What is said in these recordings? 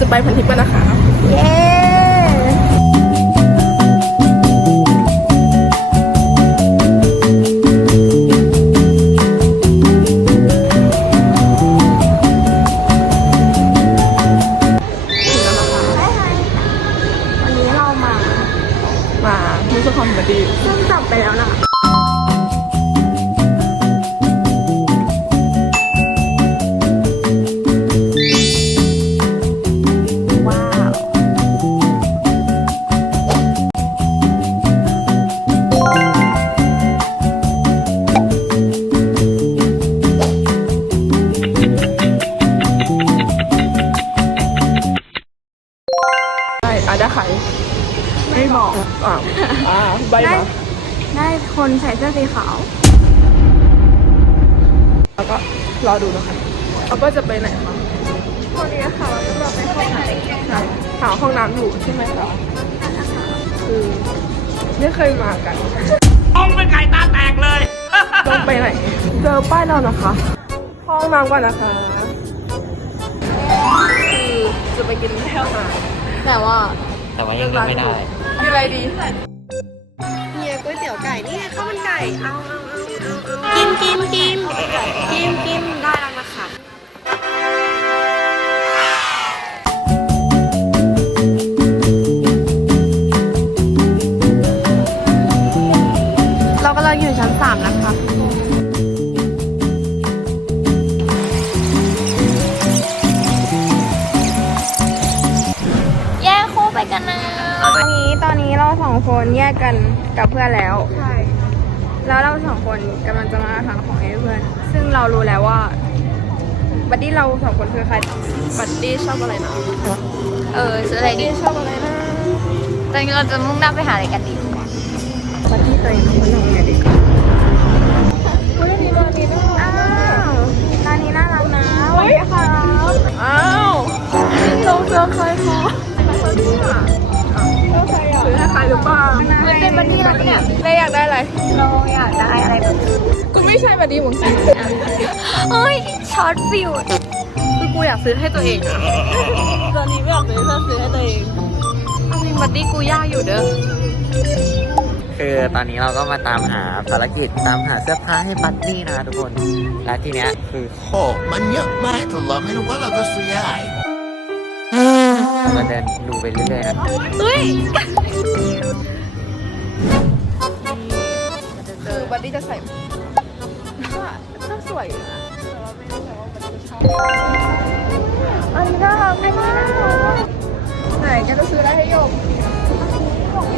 จะไปพันทิปกันนะคะ เย้ บอกอ่าอ่าใบได้ มาได้คนใส่เสื้อสีขาว แล้วก็รอดูนะคะเราก็จะไปไหนคะคนนี้ค่ะเราไปห้องไหนใช่หาห้องน้ำอยู่ใช่ไหมคะคือไม่เคยมากัน ต้องเป็นไก่ตาแตกเลย ต้องไปไหน เจอป้ายแล้วนะคะ ห้องน้ำก่อนนะคะ คือจะไปกินแค่อาหารแต่ว่า แต่ว่ายังเลือกไม่ได้ กินอะไรดีเฮียก๋วยเตี๋ยวไก่นี่ไงข้าวมันไก่ เอาเอาเอาเอากินกินกินกินกินได้แล้วนะคะ สองคนแยกกันกับเพื่อนแล้ว ใช่ แล้วเราสองคนกำลังจะมาหาของให้เพื่อน ซึ่งเรารู้แล้วว่าบัดดี้เราสองคนคือใคร บัดดี้ชอบอะไรนะ เออซื้ออะไรดีชอบอะไรนะตอนนี้เราจะมุ่งหน้าไปหาอะไรกันดีบัดดี้ตัวเองเป็นคนทำไงดีเฮ้ยมีร้านนี้ด้วยอ้าวร้านนี้น่ารักนะสวัสดีค่ะอ้าวเราเจอใคร ซื้อเปล่าเฮ้ยเป็นบัดดี้เราปะเนี่ยได้อยากได้อะไร เราอยากได้อะไรแบบกูไม่ใช่บัดดี้มึงสิเฮ้ยช็อตฟิวคือกูอยากซื้อให้ตัวเองอะตอนนี้ไม่อยากซื้อเพื่อซื้อให้ตัวเองเอาจริงบัดดี้กูยากอยู่เด้อคือตอนนี้เราก็มาตามหาภารกิจตามหาเสื้อผ้าให้บัดดี้นะทุกคน และทีเนี้ยคือโอ้มันเยอะมากตลอดไม่รู้ว่าเราจะซื้ออะไรเราเดินดูไปเรื่อยๆนะเฮ้ย คือบัดดี้จะใส่ว่าก็สวยอยู่นะแต่ว่าไม่แน่ใจว่าบัดดี้จะชอบอันนี้น่ารักมากไหนแกจะซื้ออะไรให้โยม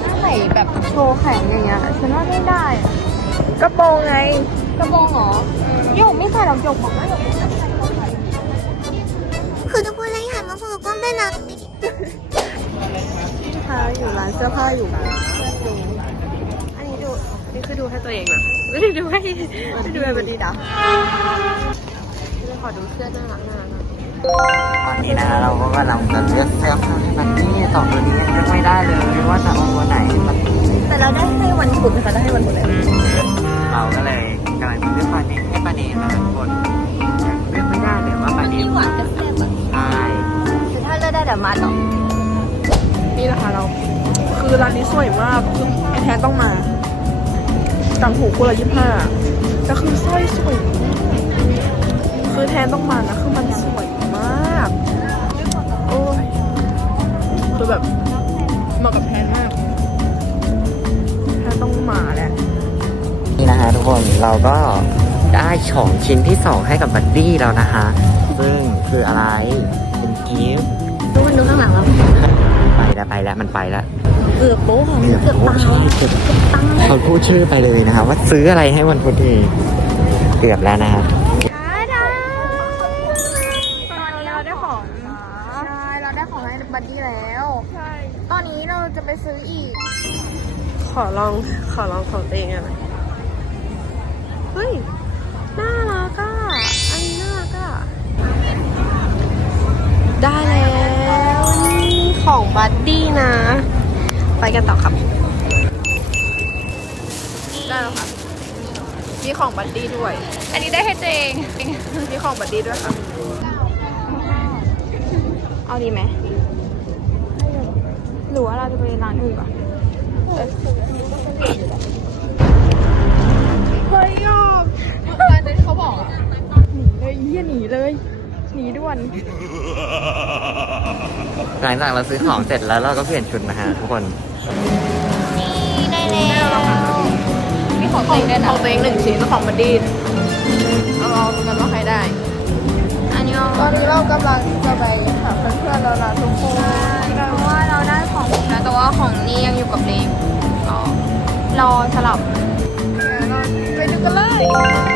น่าใส่แบบโชว์แขนอย่างเงี้ยฉันว่าไม่ได้อะกระโปรงไงกระโปรงเหรอโยกไม่ใส่หรอกโยกบอกว่าโยกไม่ใส่คือทุกคนเลยหันมาพูดกับกล้องได้นะค่ะอยู่ร้านเสื้อผ้าอยู่ดูอันนี้ดูอันนี้คือดู ให้ตัวเองนะไม่ได้ดูให้ไม่ได้ดูให้บัดดี้นะขอดูเสื้อน่ารักน่ารักตอนนี้นะเราก็กำลังจะเลือกเสื้อผ้าให้บัดดี้สองตัวนี้ยังเลือกไม่ได้เลยว่าจะเอาตัวไหนให้บัดดี้แต่เราได้ให้วันพุธนะคะได้ให้วันพุธเลยเราก็เลย ต่างหูกูละยี่ห้าแต่คือสร้อยสวยมากคือแทนต้องมานะคือมันสวยมาก โอ้ยคือแบบเหมาะกับแทนมากแทนต้องมาแหละนี่นะฮะทุกคนเราก็ได้ของชิ้นที่สองให้กับบัดดี้แล้วนะคะ ซึ่งคืออะไรเป็นกิฟต์ดูมันดูข้างหลังเราไปแล้วไปแล้วมันไปแล้ว เกือบโป๊ะค่ะเกือบเกือบตายใช่เกือบเขาพูดชื่อไปเลยนะคะว่าซื้ออะไรให้วันพุธทีเกือบแล้วนะครับช้าดาตอนนี้เราได้ของใช่เราได้ของให้บัดดี้แล้ว ใช่ ตอนนี้เราจะไปซื้ออีก ขอลอง ขอลองของตัวเองอะนะเฮ้ย น่ารักอะอันนี้น่ารักอะได้แล้ว นี่ของบัดดี้นะ ไปกันต่อครับ ได้แล้วค่ะ มีของบัดดี้ด้วย อันนี้ได้ให้ตัวเอง มีของบัดดี้ด้วยค่ะ เอาดีไหมเรือว่าเราจะไปร้านอื่นก่อนเฮ้ยยอกร้านนั้นเขาบอกอะหนีเลยเยี่ยหนีเลย หนีด่วน หลังจากเราซื้อของเสร็จแล้วเราก็เปลี่ยนชุดนะฮะทุกคน ได้แล้วมีของตัวเองด้วยนะของตัวเองหนึ่งชิ้นของบัดดี้เราลองดูกันว่าใครได้ อันนี้ตอนนี้เรากำลังจะไปหาเพื่อนๆเราละทุกคนเพราะว่าเราได้ของครบแล้วแต่ว่าของนี่ยังอยู่กับเลมก็รอสลับไปดูกันเลย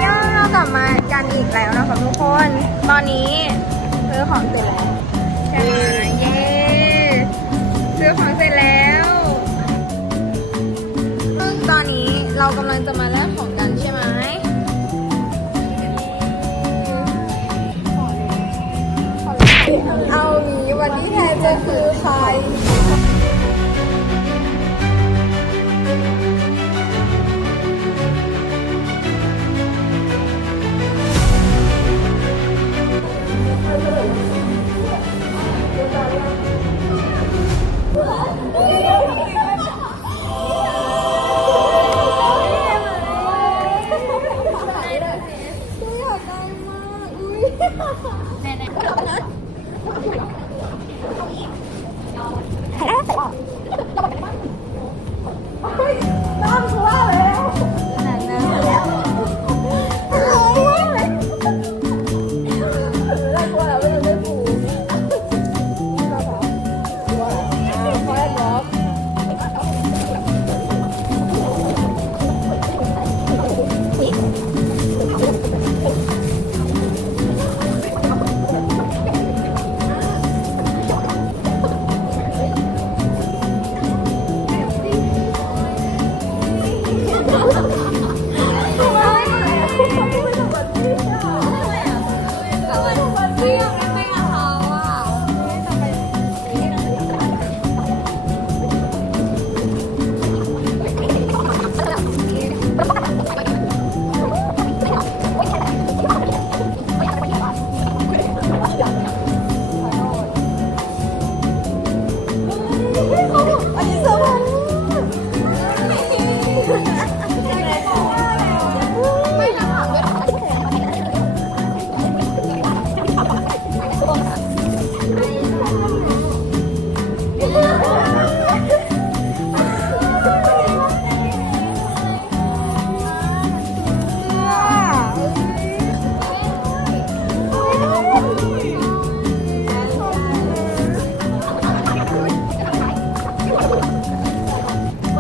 ย่าเรากลับมากันอีกแล้วนะคะทุกคน ตอนนี้ซื้อของเสร็จแล้ว เรากำลังจะมาแลกของกันใช่ไหมเอานี้วันที่แทนจะคือใคร แค่นี้จ